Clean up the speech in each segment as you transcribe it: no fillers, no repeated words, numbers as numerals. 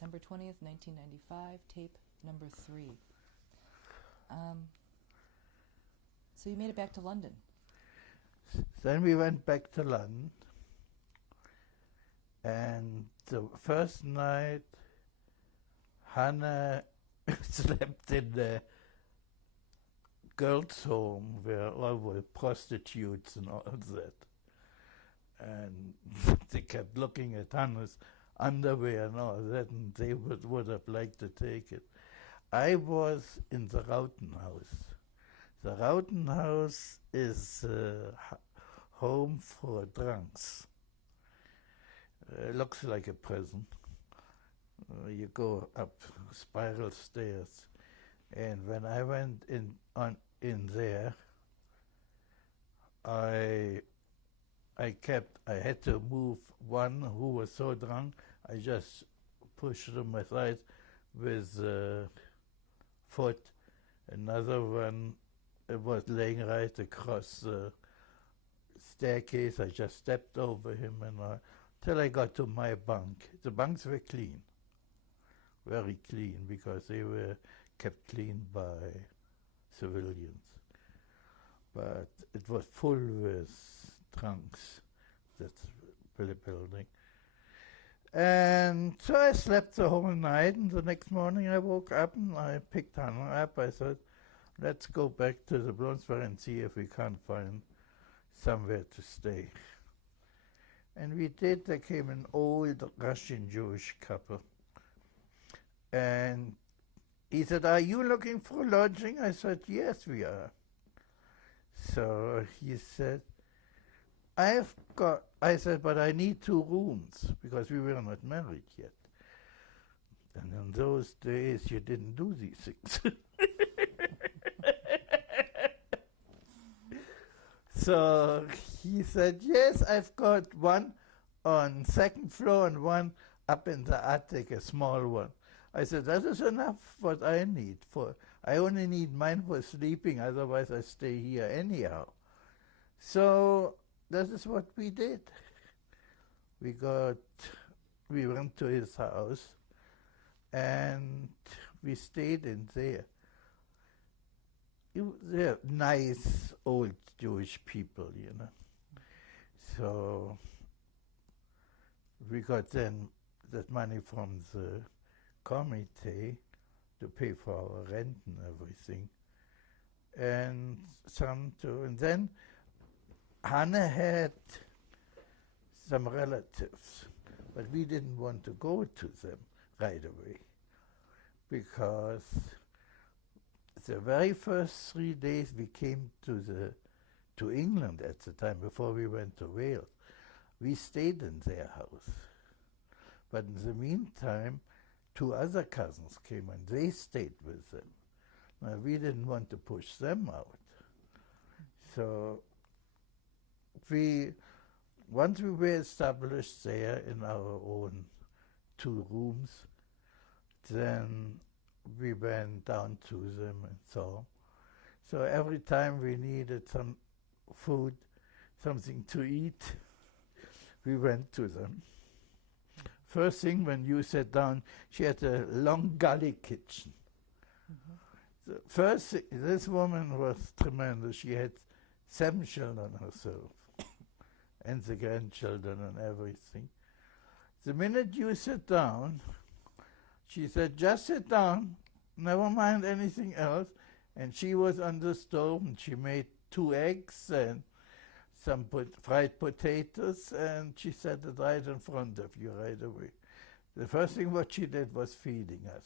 December 20th, 1995, tape number 3. So you made it back to London. Then we went back to London, and the first night Hannah slept in the girls' home where all were prostitutes and all that. And they kept looking at Hannah's underwear and all that, and they would have liked to take it. I was in the Rautenhaus. House. The Rautenhaus House is a home for drunks. It looks like a prison. You go up spiral stairs, and when I went in there, I had to move one who was so drunk. I just pushed him aside with a foot. Another one was laying right across the staircase. I just stepped over him and till I got to my bunk. The bunks were clean, very clean, because they were kept clean by civilians. But it was full with drunks, that building. And so I slept the whole night, and the next morning I woke up and I picked Hannah up. I thought, let's go back to the Bloomsbury and see if we can't find somewhere to stay. And we did. There came an old Russian Jewish couple. And he said, are you looking for lodging? I said, yes, we are. So he said, I said, but I need 2 rooms, because we were not married yet. And in those days, you didn't do these things. So he said, yes, I've got one on 2nd floor and one up in the attic, a small one. I said, that is enough what I need. I only need mine for sleeping, otherwise I stay here anyhow. So that is what we did. We went to his house and we stayed in there. They're nice old Jewish people, you know. So we got then that money from the committee to pay for our rent and everything, and and then Hannah had some relatives, but we didn't want to go to them right away, because the very first 3 days we came to England at the time, before we went to Wales, we stayed in their house. But in the meantime, 2 other cousins came and they stayed with them. Now, we didn't want to push them out. So once we were established there in our own 2 rooms, then we went down to them and so. So every time we needed some food, something to eat, we went to them. First thing, when you sat down, she had a long galley kitchen. Mm-hmm. The first thing, this woman was tremendous. She had 7 children herself, and the grandchildren and everything. The minute you sit down, she said, just sit down, never mind anything else. And she was on the stove, and she made 2 eggs and some fried potatoes, and she set it right in front of you right away. The first thing what she did was feeding us.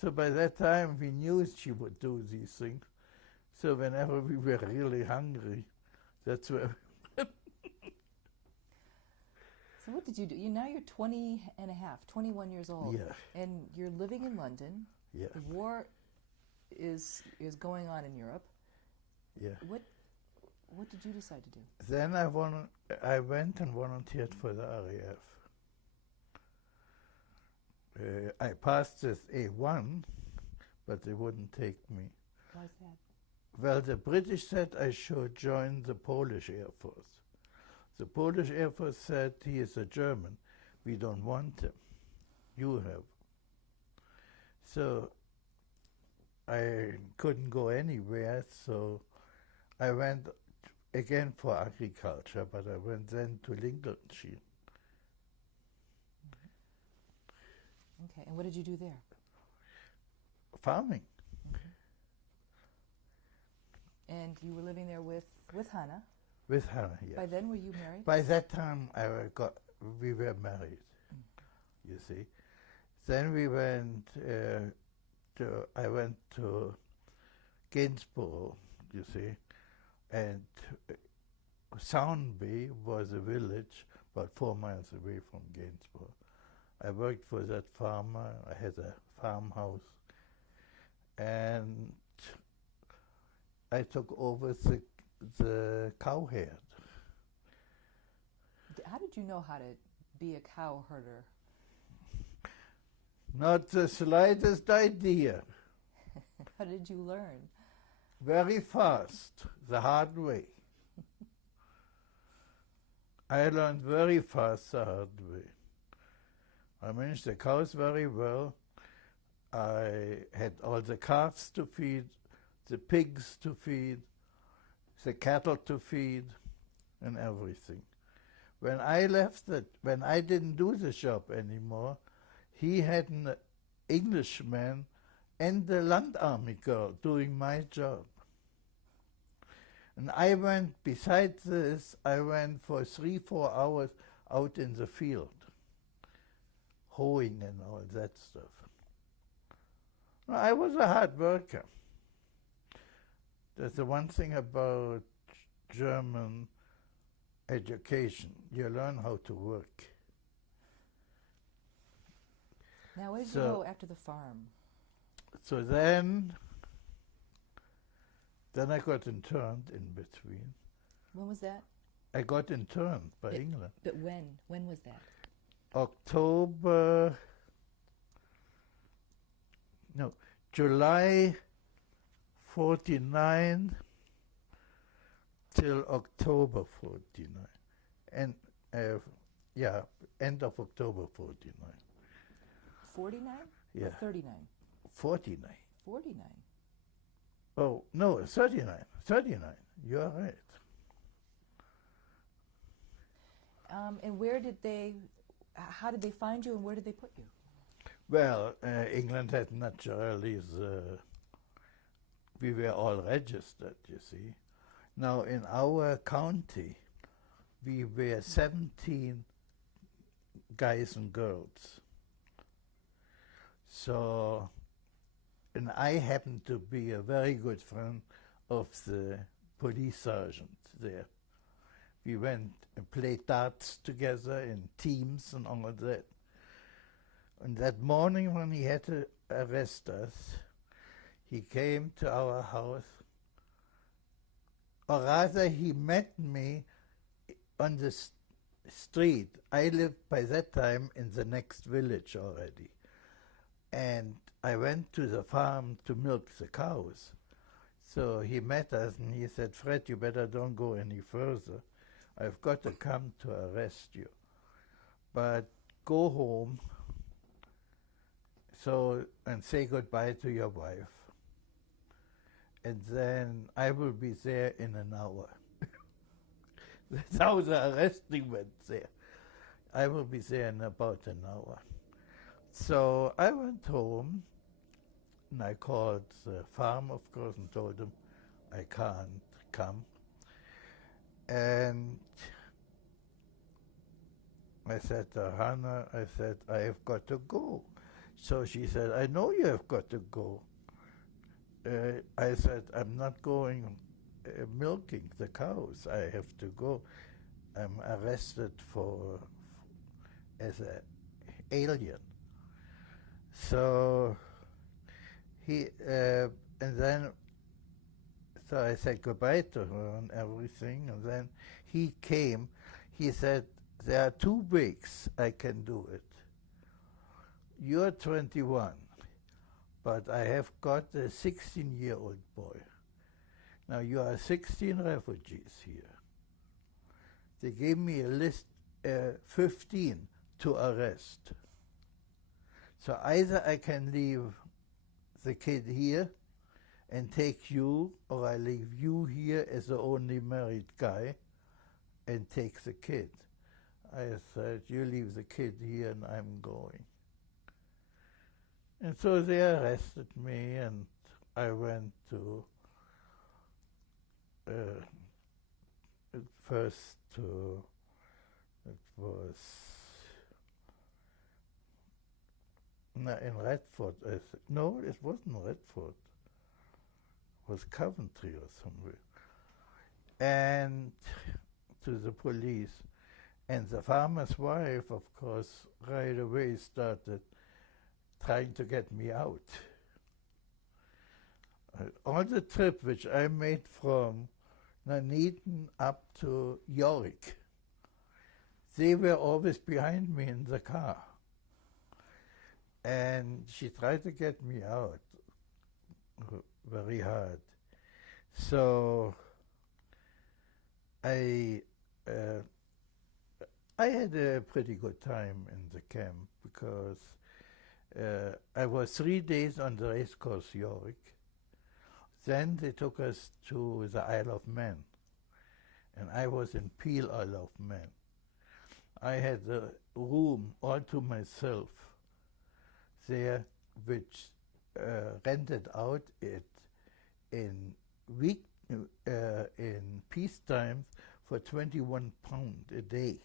So by that time, we knew she would do these things. So whenever we were really hungry, that's where we went. So what did you do? Now you're 20 and a half, 21 years old. Yeah. And you're living in London. Yeah. The war is going on in Europe. Yeah. What did you decide to do? Then I went and volunteered for the RAF. I passed with A1, but they wouldn't take me. Why is that? Well, the British said I should join the Polish Air Force. The Polish Air Force said, he is a German, we don't want him. you have. So I couldn't go anywhere, so I went again for agriculture, but I went then to Lincolnshire. Okay, and what did you do there? Farming. And you were living there with Hannah. With Hannah, yes. By then, were you married? By that time, we were married, you see. Then we went I went to Gainsborough, you see, and Soundby was a village about 4 miles away from Gainsborough. I worked for that farmer. I had a farmhouse, and I took over the cow herd. How did you know how to be a cow herder? Not the slightest idea. How did you learn? Very fast, the hard way. I learned very fast the hard way. I managed the cows very well. I had all the calves to feed, the pigs to feed, the cattle to feed, and everything. When I left when I didn't do the job anymore, he had an Englishman and the Landarmy girl doing my job. And I went, besides this, I went for 3-4 hours out in the field, hoeing and all that stuff. I was a hard worker. That's the one thing about German education. You learn how to work. Now, where did you go after the farm? So then I got interned in between. When was that? I got interned by England. But when? When was that? July 49 till October 49. And end of October 49. 49? Yeah. Or 39? 49. 49. Oh, no, 39. 39. You are right. And how did they find you and where did they put you? Well, England had naturally we were all registered, you see. Now, in our county, we were 17 guys and girls. So, and I happened to be a very good friend of the police sergeant there. We went and played darts together in teams and all of that. And that morning when he had to arrest us, he came to our house, or rather he met me on the street. I lived by that time in the next village already. And I went to the farm to milk the cows. So he met us and he said, "Fred, you better don't go any further. I've got to come to arrest you. But go home and say goodbye to your wife. And then I will be there in an hour." That's how the arresting went there. I will be there in about an hour. So I went home and I called the farm, of course, and told them I can't come. And I said to Hannah, I have got to go. So she said, "I know you have got to go." I said, "I'm not going milking the cows. I have to go. I'm arrested as an alien." So so I said goodbye to her and everything, and then he came. He said, "There are 2 weeks I can do it. You're 21, but I have got a 16-year-old boy. Now you are 16 refugees here." They gave me a list, 15 to arrest. So either I can leave the kid here and take you, or I leave you here as the only married guy and take the kid. I said, you leave the kid here and I'm going. And so they arrested me, and I went to first to, it was in Redford. No, it wasn't Redford. It was Coventry or somewhere. And to the police. And the farmer's wife, of course, right away started trying to get me out. On the trip which I made from Nuneaton up to York, they were always behind me in the car. And she tried to get me out very hard. So I had a pretty good time in the camp because I was 3 days on the racecourse York. Then they took us to the Isle of Man, and I was in Peel, Isle of Man. I had a room all to myself there, which rented out in peace times for £21 a day.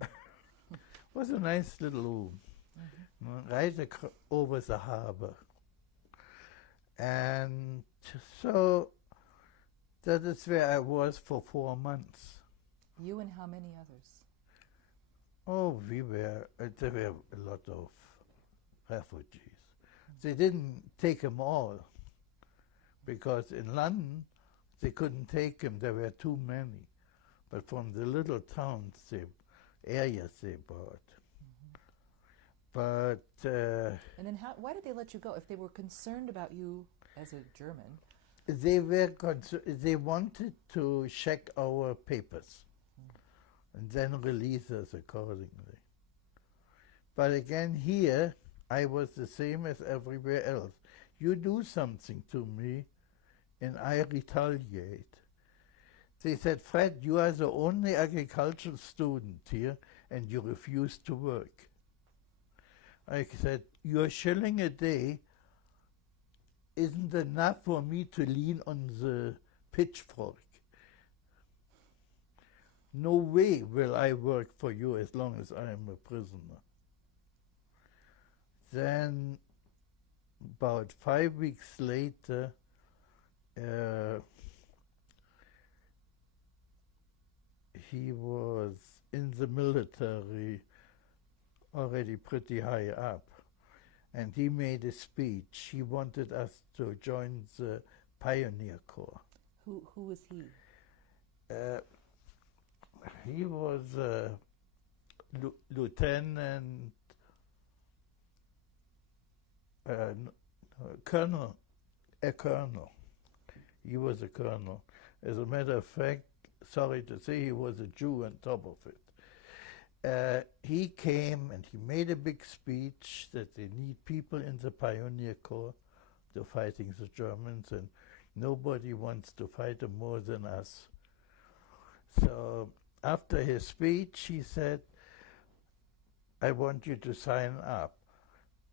It was a nice little room, right over the harbor. And so that is where I was for 4 months. You and how many others? Oh, there were a lot of refugees. They didn't take them all, because in London they couldn't take them, there were too many. But from the little towns, areas they brought. But and then why did they let you go? If they were concerned about you as a German? they wanted to check our papers and then release us accordingly. But again, here I was the same as everywhere else. You do something to me and I retaliate. They said, Fred, you are the only agricultural student here and you refuse to work. I said, your shilling a day isn't enough for me to lean on the pitchfork. No way will I work for you as long as I am a prisoner. Then, about 5 weeks later, he was in the military already pretty high up, and he made a speech. He wanted us to join the Pioneer Corps. Who was he? He was lieutenant, colonel, a colonel. He was a colonel. As a matter of fact, sorry to say, he was a Jew on top of it. He came and he made a big speech that they need people in the Pioneer Corps to fighting the Germans, and nobody wants to fight them more than us. So after his speech, he said, I want you to sign up,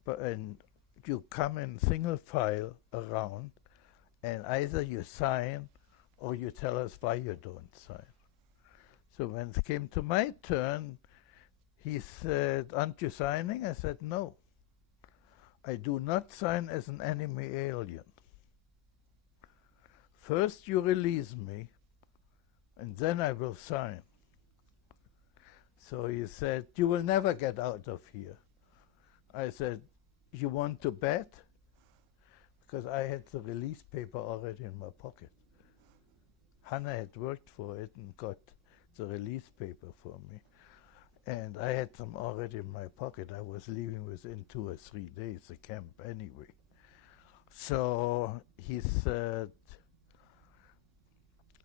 and you come in single file around, and either you sign or you tell us why you don't sign. So when it came to my turn, he said, aren't you signing? I said, no. I do not sign as an enemy alien. First you release me, and then I will sign. So he said, you will never get out of here. I said, you want to bet? Because I had the release paper already in my pocket. Hannah had worked for it and got the release paper for me. And I had them already in my pocket. I was leaving within 2 or 3 days, the camp anyway. So he said,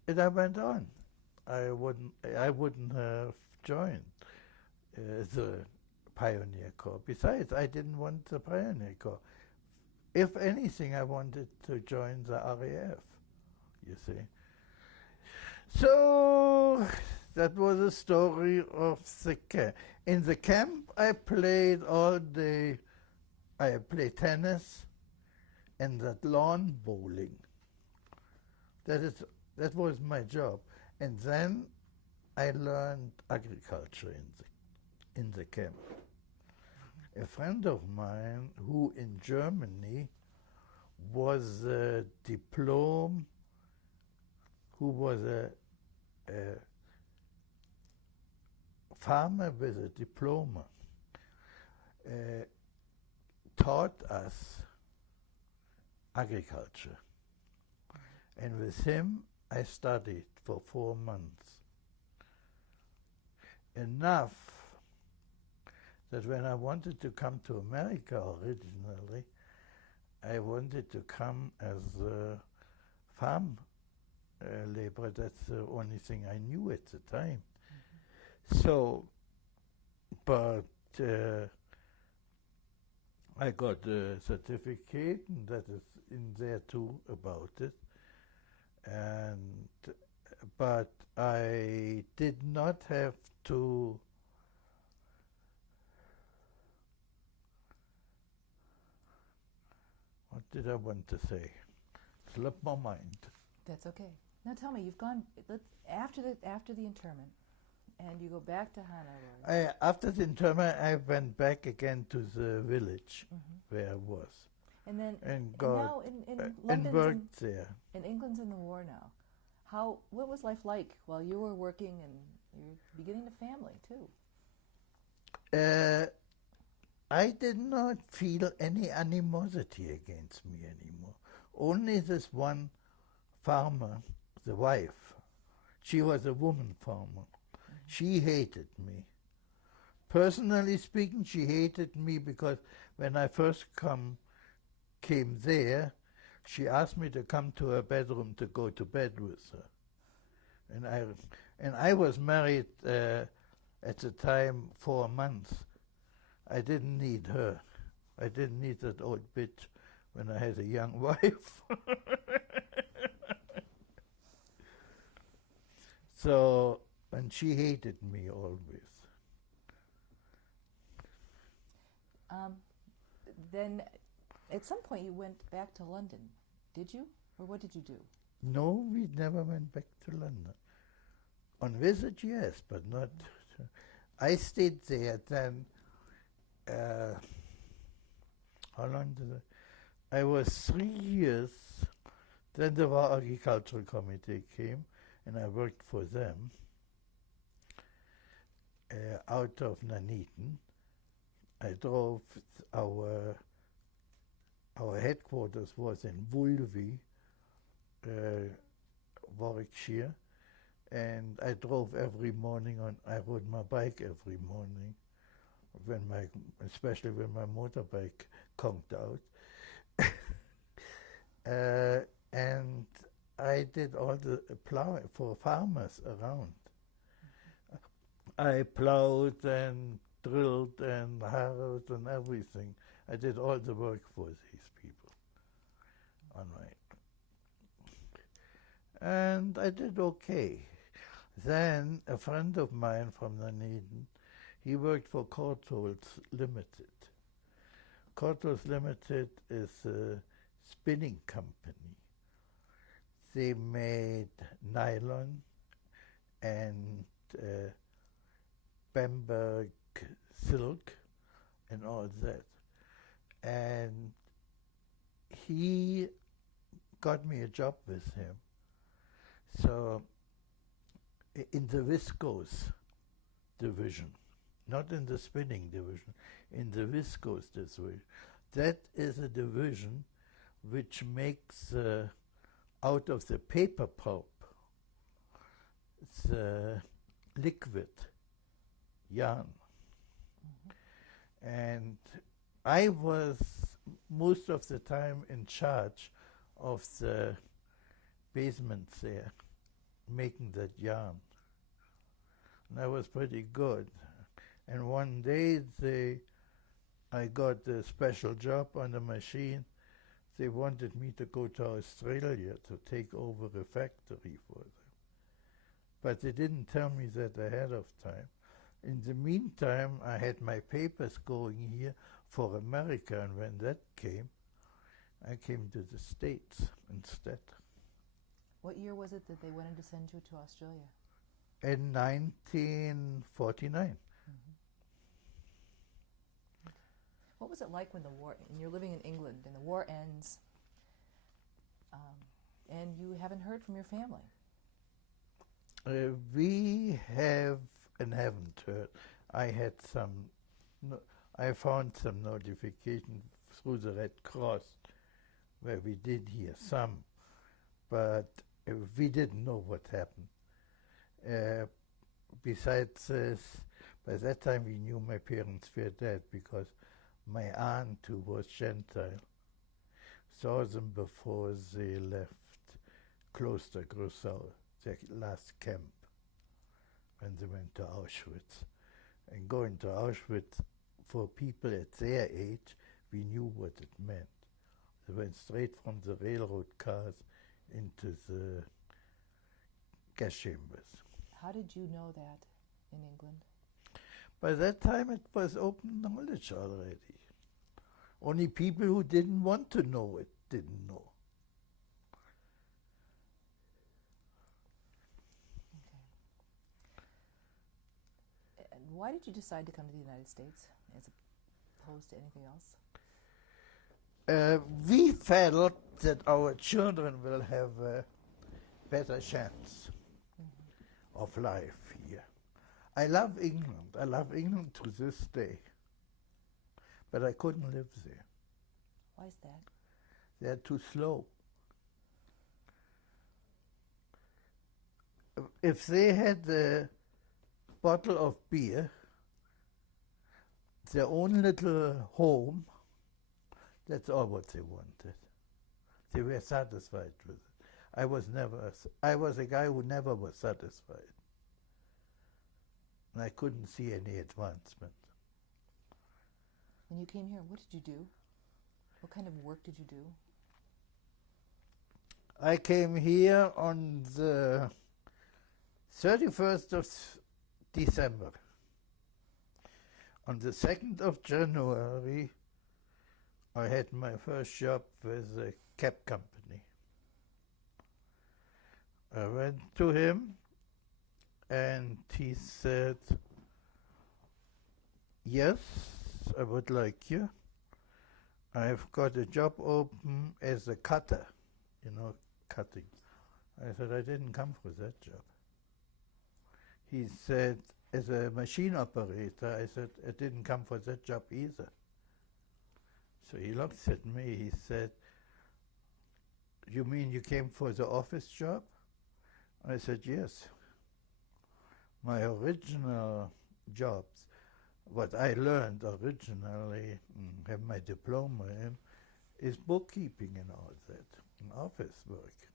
and I went on. I wouldn't have joined the Pioneer Corps. Besides, I didn't want the Pioneer Corps. If anything, I wanted to join the RAF, you see. So that was the story of the camp. In the camp, I played tennis and that lawn bowling. That was my job. And then I learned agriculture in the camp. A friend of mine who in Germany was a farmer with a diploma, taught us agriculture. And with him, I studied for 4 months. Enough that when I wanted to come to America originally, I wanted to come as a farm laborer. That's the only thing I knew at the time. Mm-hmm. So, but I got a certificate, and that is in there too about it. But I did not have to what did I want to say? Slipped my mind. That's okay. Now tell me, you've gone after the internment, and you go back to Honolulu. After the internment, I went back again to the village where I was. And then now in London and worked there. And England's in the war now. What was life like while you were working and you're beginning a family too? I did not feel any animosity against me anymore. Only this one farmer, the wife, she was a woman farmer. She hated me. Personally speaking, she hated me because when I first came there, she asked me to come to her bedroom to go to bed with her. And I was married at the time 4 months. I didn't need her. I didn't need that old bitch when I had a young wife. So, and she hated me always. Then at some point you went back to London, did you? Or what did you do? No, we never went back to London. On visit, yes, but not. I stayed there then. How long did I was 3 years. Then the War Agricultural Committee came, and I worked for them out of Nuneaton. I drove our headquarters was in Woolwich, Warwickshire, and I drove every morning. I rode my bike every morning, especially when my motorbike conked out. And I did all the plowing for farmers around. I plowed and drilled and harrowed and everything. I did all the work for these people. All right. And I did okay. Then a friend of mine from Nuneaton, he worked for Courtaulds Limited. Courtaulds Limited is a spinning company. They made nylon and Bamberg silk and all that. And he got me a job with him. So in the viscose division, not in the spinning division, in the viscose division. That is a division which makes out of the paper pulp, it's liquid yarn. And I was most of the time in charge of the basements there, making that yarn. And I was pretty good. And one day I got a special job on the machine. They wanted me to go to Australia to take over a factory for them. But they didn't tell me that ahead of time. In the meantime, I had my papers going here for America, and when that came, I came to the States instead. What year was it that they wanted to send you to Australia? In 1949. What was it like when the war, and you're living in England, and the war ends, and you haven't heard from your family? We have and haven't heard. I found some notification through the Red Cross where we did hear some, but we didn't know what happened. Besides this, by that time we knew my parents were dead because my aunt, who was Gentile, saw them before they left Kloster Grosau, their last camp, when they went to Auschwitz. And going to Auschwitz, for people at their age, we knew what it meant. They went straight from the railroad cars into the gas chambers. How did you know that in England? By that time it was open knowledge already. Only people who didn't want to know it didn't know. Okay. And why did you decide to come to the United States as opposed to anything else? We felt that our children will have a better chance of life here. I love England. I love England to this day. But I couldn't live there. Why is that? They're too slow. If they had a bottle of beer, their own little home, that's all what they wanted. They were satisfied with it. I was a guy who never was satisfied. And I couldn't see any advancement. When you came here, what did you do? What kind of work did you do? I came here on the 31st of December. On the 2nd of January, I had my first job with a cab company. I went to him and he said, yes, I would like you. I've got a job open as a cutter, cutting. I said, I didn't come for that job. He said, as a machine operator, I said, I didn't come for that job either. So he looked at me, he said, you mean you came for the office job? I said, yes. My original jobs, what I learned originally, have my diploma in, is bookkeeping and all that, and office work.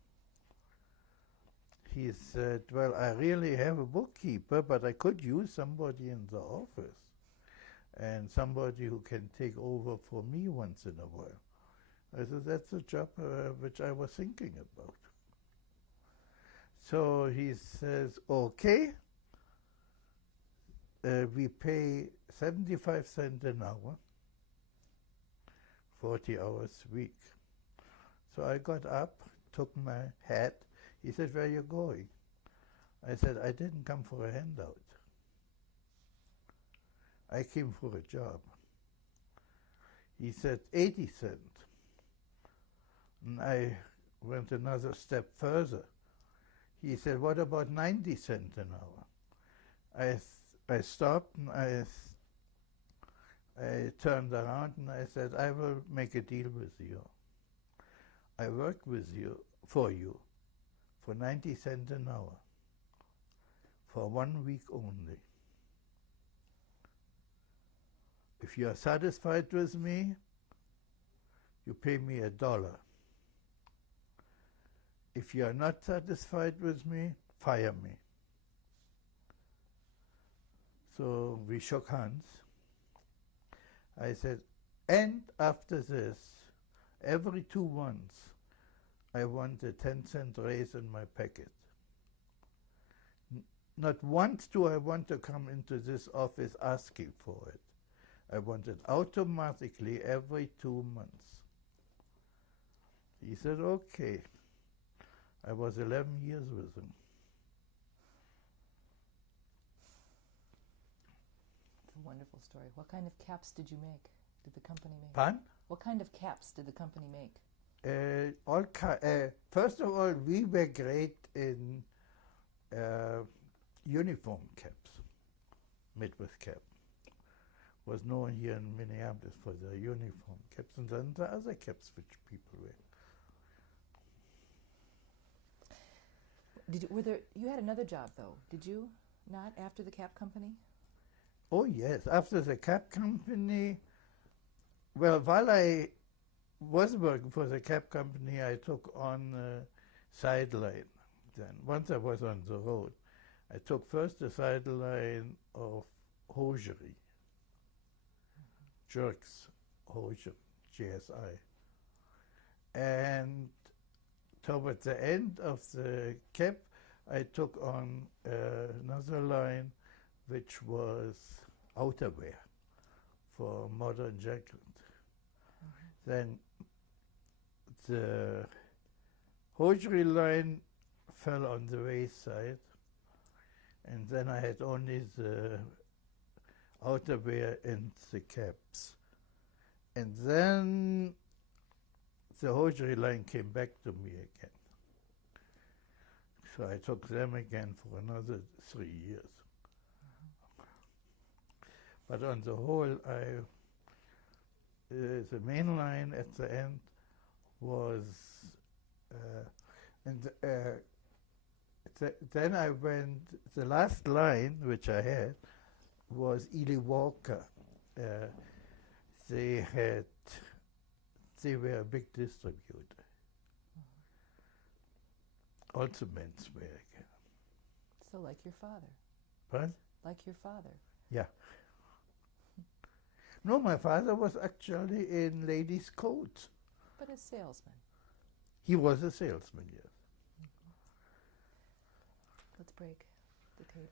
He said, well, I really have a bookkeeper, but I could use somebody in the office and somebody who can take over for me once in a while. I said, that's a job which I was thinking about. So he says, okay, we pay 75 cents an hour, 40 hours a week. So I got up, took my hat. He said, where are you going? I said, I didn't come for a handout. I came for a job. He said, 80 cents. And I went another step further. He said, what about 90 cents an hour? I stopped and I turned around and I said, I will make a deal with you. I work with you, for 90 cents an hour, for 1 week only. If you are satisfied with me, you pay me $1. If you are not satisfied with me, fire me. So we shook hands. I said, and after this, every 2 months, I want a 10-cent raise in my packet. Not once do I want to come into this office asking for it. I want it automatically every 2 months. He said, okay. I was 11 years with him. It's a wonderful story. What kind of caps did you make? Did the company make? Pardon? What kind of caps did the company make? First of all, we were great in uniform caps, made with cap. Was known here in Minneapolis for the uniform caps, and then the other caps which people wear. You had another job though, did you not, after the cap company? Oh yes, after the cap company, well, while I was working for the cap company, I took on a sideline. Then, once I was on the road, I took first the sideline of hosiery, jerks, hosiery, GSI. And toward the end of the cap, I took on another line, which was outerwear for modern jacket. Then the hosiery line fell on the wayside, and then I had only the outerwear and the caps. And then the hosiery line came back to me again. So I took them again for another 3 years. But on the whole, the main line at the end was, then I went, the last line which I had was Ely Walker. They were a big distributor. Also menswear again. So like your father. What? Like your father. Yeah. No, my father was actually in ladies' coats. But a salesman. He was a salesman, yes. Let's break the tape.